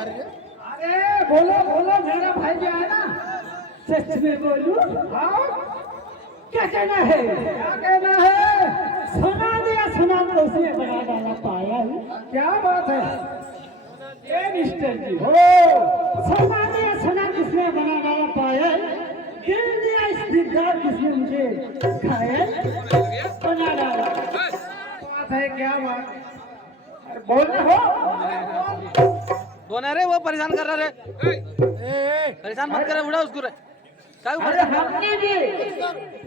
अरे बोलो बोलो मेरा भाई जो है ना। सच में बोलूं? हाँ क्या कहना है? क्या कहना है? सुना तो उसने बना डाला पाया ही। क्या बात है ये मिस्टर जी, ओ सुना किसने बना डाला पाया, दिल दिया इस दिलदार किसने मुझे घायल बना डाला। बात है क्या बात है? अरे बोल रहे हो कौन है रे? वो परेशान कर रहा रे। परेशान मत करे, उड़ा उसको रे। क्या अरे हमने भी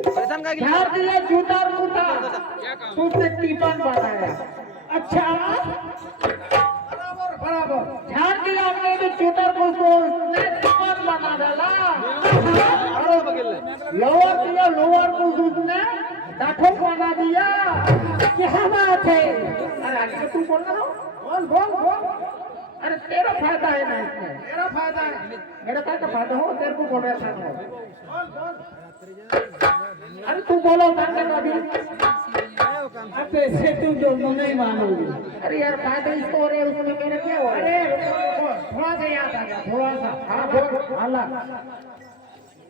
परेशान का झाड़ दिया जूता और मूठा, तुमने टिफन बनाया। अच्छा, बराबर बराबर झाड़ दिया हमने भी जूता को, उसने टिफन बना डाला। लोअर दिया, लोअर को उसने डाठो बना दिया। क्या बात है? अरे आगे तू बोल रहा हो? बोल बोल बोल। अरे तेरा फायदा है ना इसमें, मेरा फायदा है। मेरा क्या फायदा हो? तेरे को बोल रहा था मैं। बोल बोल। अरे तू बोलो ताकि अभी। अब ऐसे तुम दोनों नहीं मानोगे। अरे यार फायदा इसको हो रहा है, उसमें मेरा क्या हो रहा अरे है? थोड़ा सा याद आ गया, थोड़ा सा। हाँ बोल। हाला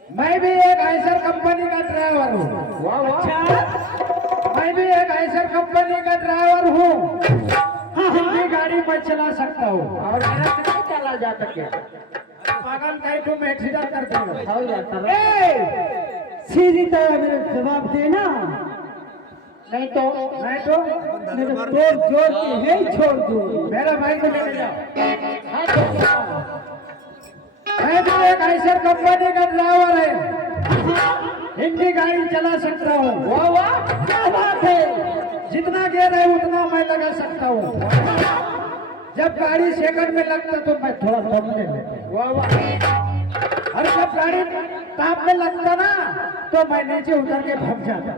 मैं भी एक आइसर कंपनी का ड्राइवर हूँ। वाह वाह। अच्छा मैं भी एक आइसर कंपनी का ड्राइवर हूँ। जितनी गाड़ी मैं चला सकता हूँ। और मेरा कितना चला जाता क्या? पागल कहीं तुम एक्सीडेंट करते हो। हो जाता है। सीधी तरह मेरे जवाब देना, नहीं तो मेरे तोड़ जोड़ के है ही छोड़ दूँ। मेरा भाई को लेके जाओ। हाँ तो मैं भी एक आइसर कंपनी का ड्राइवर है। हिंदी गाड़ी चला सकता हूँ। वाह वाह, क्या बात है? जितना गियर है उतना मैं लगा सकता हूँ। जब गाड़ी सेकंड में लगता तो मैं थोड़ा दमने में। वाह वाह। और जब गाड़ी ताप में लगता ना तो मैं नीचे उतर के भाग जाता।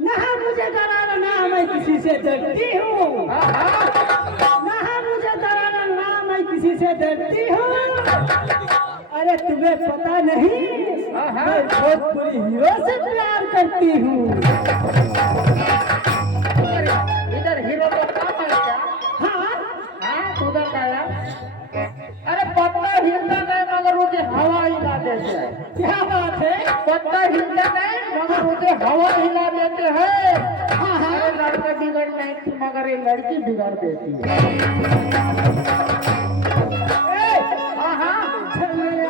ना मुझे डराना, ना मैं किसी से डरती हूँ। ना मुझे डराना, ना मैं किसी से डरती हूँ। अरे तुम्हें पता नहीं, मैं भोजपुरी हीरो से प्यार करती हूँ। इधर हीरो का काम है क्या? हाँ उधर आया। अरे पत्ता हिलता नहीं मगर मुझे हवा हिला देते हैं। क्या बात है? पत्ता हिलता नहीं मगर मुझे हवा हिला देते हैं। अरे लड़का बिगड़ नहीं थी मगर ये लड़की बिगाड़ देती है।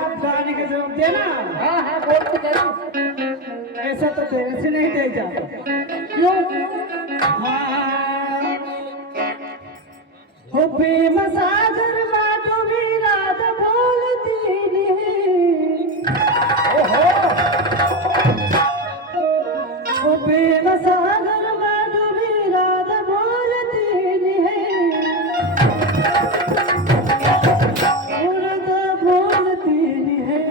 आप गाने के जवाब देना। हाँ बोल तो करूँ। ऐसा तो तेरे से नहीं दे जाता। क्यों? हाँ हो प्रेम सागर बाटो भी रात बोलती नहीं। हो प्रेम सागर बाटो भी रात बोलती नहीं। उर्द बोलती नहीं।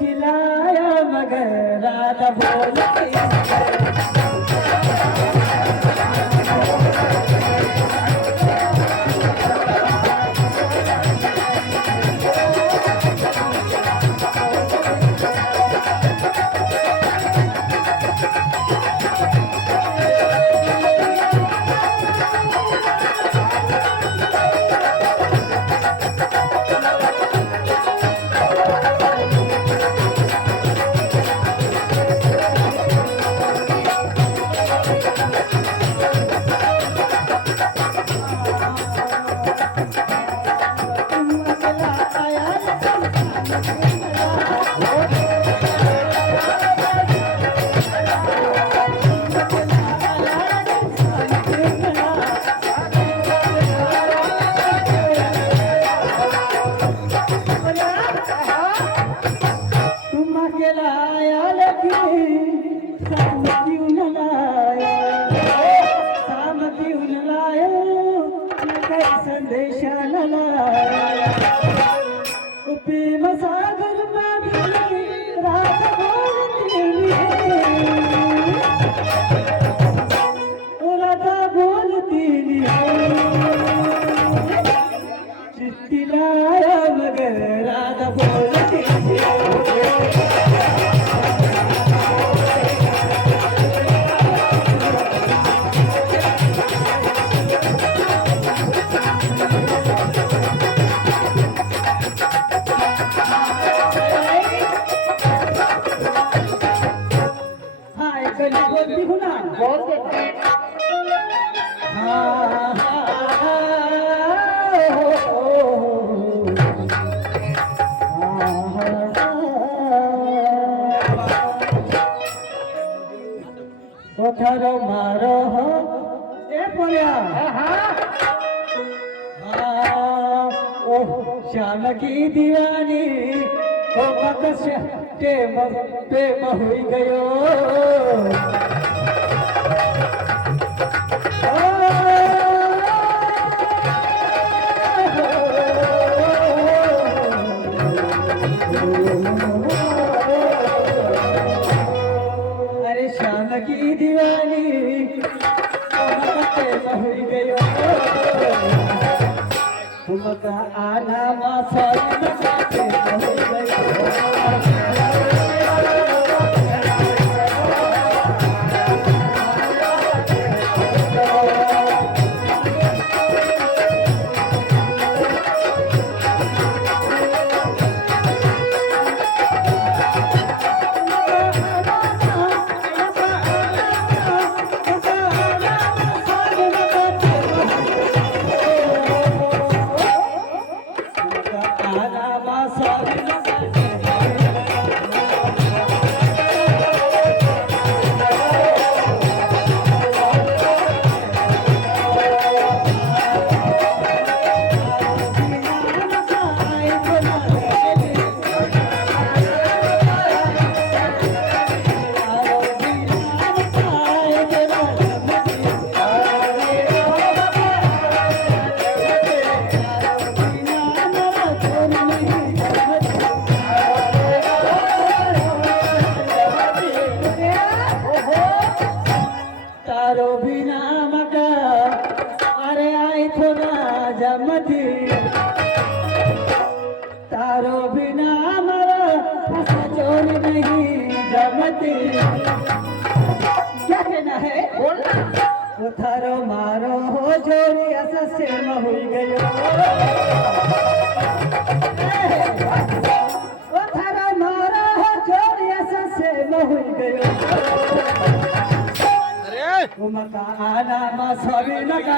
चिल्लाया मगर रात बोलती नहीं। कधी बोलती हो ना बोलते पथरो मारो हो ए पोया ओ श्याम की दीवानी ओ बकस प्रेम हुई गयो अरे श्याम की दीवानी हुई गयो तुमका आना मासा हुई गयो तारो बिना मका अरे आई थोड़ा जमती तारो बिना मरा फसा चोरी नहीं जमती क्या कहना है बोलना वो थारो मारो हो जोड़ी ऐसा से हुई गयो वो थारो मारो हो जोड़ी ऐसा से हुई गयो अरे मका आना मा सभी लगा